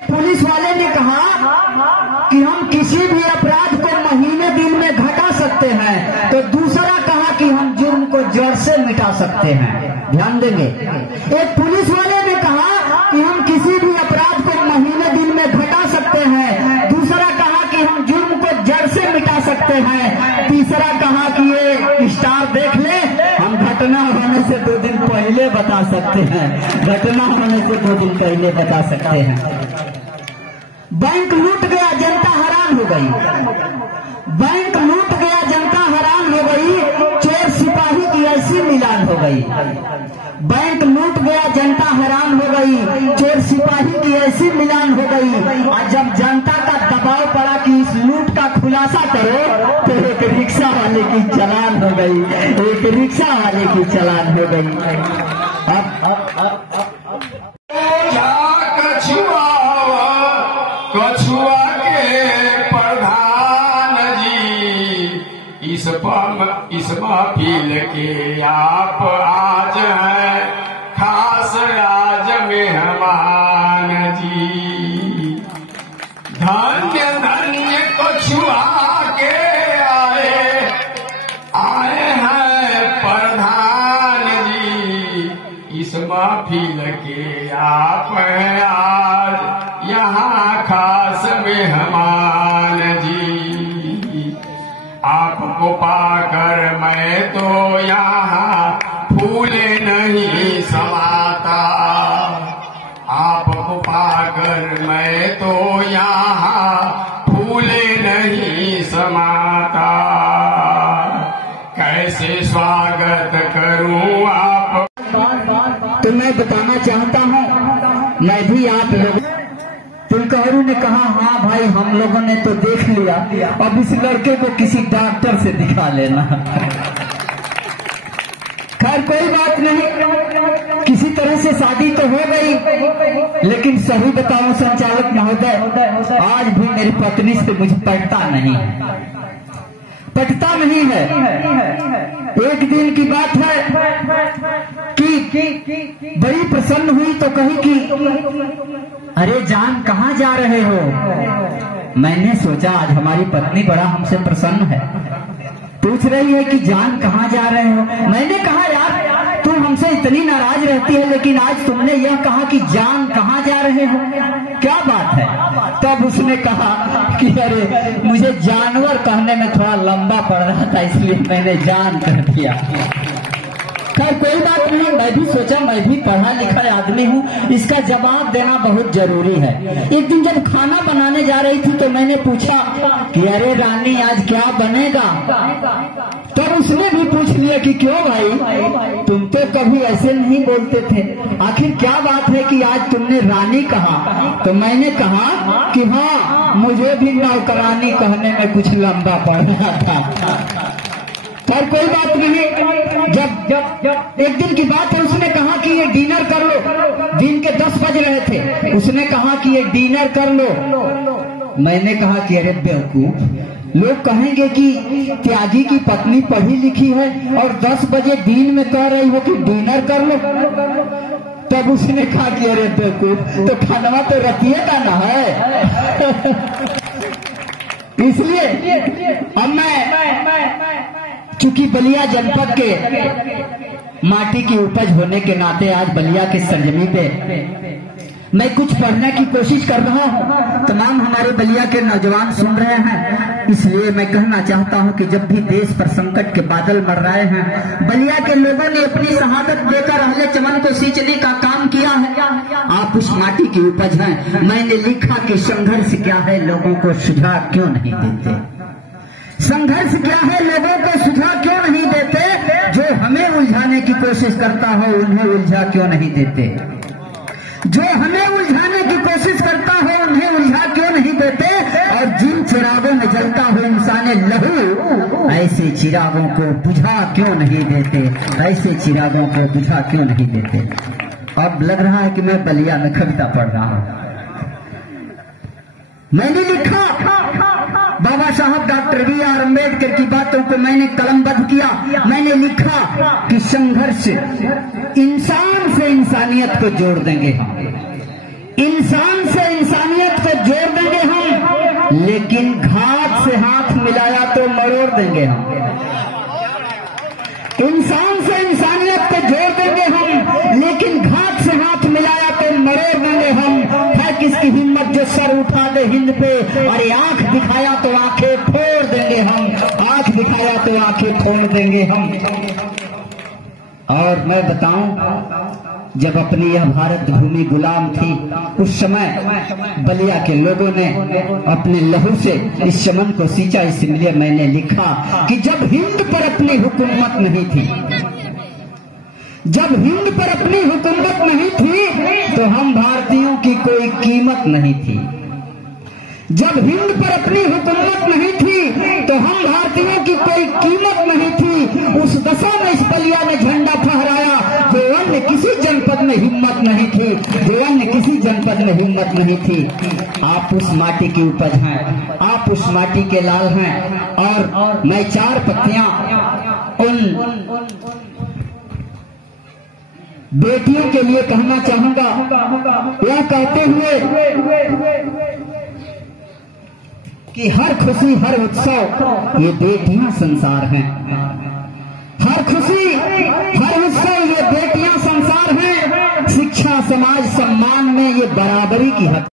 Police वाले ने कहा कि हम किसी भी अपराध को महीने दिन में घटा सकते हैं, तो दूसरा कहा कि हम जुर्म को जड़ से मिटा सकते हैं। ध्यान देंगे, एक पुलिस वाले ने कहा कि हम किसी भी अपराध को महीने दिन में घटा सकते हैं, दूसरा कहा कि हम जुर्म को जड़ से मिटा सकते हैं, तीसरा कहा कि ये स्टार देख ले, हम घटना होने से 2 दिन पहले बता सकते हैं, घटना होने से 2 दिन पहले बता सकते हैं। बैंक लूट गया, जनता हैरान हो गई। बैंक लूट गया, जनता हैरान हो गई। चोर सिपाही की ऐसी मिलान हो गई। बैंक लूट गया, जनता हैरान हो गई। चोर सिपाही की ऐसी मिलान हो गई। और जब जनता का दबाव पड़ा कि इस लूट का खुलासा करो, तो एक रिक्शा वाले की चालान हो गई। एक रिक्शा वाले की चालान हो गई। कछुआ के प्रधान जी, इस महफिल के आप आज हैं खास राज मेहमान जी। धन्य धन्य कछुआ के आए हैं प्रधान जी, इस महफिल के आप हैं आज यहाँ खास मेहमान जी। आपको पाकर मैं तो यहाँ फूले नहीं समाता, आपको पाकर मैं तो यहाँ फूले नहीं समाता। कैसे स्वागत करूँ आप, तो मैं बताना चाहता हूँ, मैं भी आप लोग तुलकहरू ने कहा हाँ भाई हम लोगों ने तो देख लिया, अब इस लड़के को किसी डॉक्टर से दिखा लेना। खैर कोई बात नहीं, किसी तरह से शादी तो हो गई, लेकिन सही बताऊं संचालक महोदय, आज भी मेरी पत्नी से मुझे पटता नहीं है। एक दिन की बात है कि बड़ी प्रसन्न हुई तो कही कि अरे जान कहाँ जा रहे हो। मैंने सोचा आज हमारी पत्नी बड़ा हमसे प्रसन्न है, पूछ रही है कि जान कहाँ जा रहे हो। मैंने कहा यार तुम हमसे इतनी नाराज रहती है, लेकिन आज तुमने यह कहा कि जान कहाँ जा रहे हो, क्या बात है। तब उसने कहा कि अरे मुझे जानवर कहने में थोड़ा लंबा पड़ रहा था, इसलिए मैंने जान कह दिया। खैर कोई बात नहीं, मैं भी सोचा मैं भी पढ़ा लिखा आदमी हूँ, इसका जवाब देना बहुत जरूरी है। एक दिन जब खाना बनाने जा रही थी तो मैंने पूछा कि अरे रानी आज क्या बनेगा। तब उसने भी पूछ लिया कि क्यों भाई, तुम तो कभी ऐसे नहीं बोलते थे, आखिर क्या बात है कि आज तुमने रानी कहा। तो मैंने कहा कि हाँ मुझे भी नौकरानी कहने में कुछ लंबा पड़ रहा था। पर कोई बात नहीं, जब एक दिन की बात है, उसने कहा कि ये डिनर कर लो। दिन के 10 बज रहे थे, उसने कहा कि ये डिनर कर लो। मैंने कहा कि अरे बेवकूफ, लोग कहेंगे कि त्यागी की पत्नी पढ़ी लिखी है और 10 बजे दिन में कह रही हो कि डिनर कर लो। तब उसने कहा कि अरे बेवकूफ, तो खाना तो रतिये का ना है। इसलिए अब मैं चूंकि बलिया जनपद के माटी की उपज होने के नाते आज बलिया के सरजमी पे मैं कुछ पढ़ने की कोशिश कर रहा हूँ। तमाम हमारे बलिया के नौजवान सुन रहे हैं, इसलिए मैं कहना चाहता हूँ कि जब भी देश पर संकट के बादल मर रहे हैं, बलिया के लोगों ने अपनी शहादत देकर अहले चमन को सींचने का काम किया है। आप उस माटी की उपज हैं। मैंने लिखा कि संघर्ष क्या है, लोगों को सुझाव क्यों नहीं देते। संघर्ष क्या है, लोगों को सुझाव क्यों नहीं देते। जो हमें उलझाने की कोशिश करता हो उन्हें उलझा क्यों नहीं देते। जो हमें उलझाने की कोशिश करता हो उन्हें उलझा क्यों नहीं देते। और जिन चिरागों में जलता हो इंसाने लहू, ऐसे चिरागों को बुझा क्यों नहीं देते। ऐसे चिरागों को बुझा क्यों नहीं देते। अब लग रहा है कि मैं बलिया में कविता पढ़ रहा हूँ। मैंने लिखा बाबा साहब डॉक्टर B.R. अम्बेडकर की बातों को मैंने कलमबद्ध किया। मैंने लिखा कि संघर्ष इंसान से इंसानियत को जोड़ देंगे। इंसान से इंसानियत लेकिन घाट से हाथ मिलाया तो मरोड़ देंगे हम। इंसान से इंसानियत को जोड़ देंगे हम, लेकिन घाट से हाथ मिलाया तो मरोड़ देंगे हम। है किसकी हिम्मत जो सर उठा दे हिंद पे, अरे आंख दिखाया तो आंखें फोड़ देंगे हम, आंख दिखाया तो आंखें फोड़ देंगे हम। और मैं बताऊं, जब अपनी यह भारत भूमि गुलाम थी, उस समय बलिया के लोगों ने अपने लहू से इस चमन को सींचा। इसलिए मैंने लिखा कि जब हिंद पर अपनी हुकूमत नहीं थी, जब हिंद पर अपनी हुकूमत नहीं थी तो हम भारतीयों की कोई कीमत नहीं थी। जब हिंद पर अपनी हुकूमत नहीं थी तो हम भारतीयों की कोई कीमत नहीं थी। उस दशा में इस बलिया ने झंडा फहराया जो अन्य किसी जनपद में हिम्मत नहीं थी, जो अन्य किसी जनपद में हिम्मत नहीं थी। आप उस माटी की उपज हैं, आप उस माटी के लाल हैं। और मैं चार पत्तियां उन बेटियों के लिए कहना चाहूंगा, यह कहते हुए कि हर खुशी हर उत्सव ये बेटियां संसार हैं। हर खुशी हर उत्सव ये बेटियां संसार हैं। शिक्षा समाज सम्मान में ये बराबरी की हक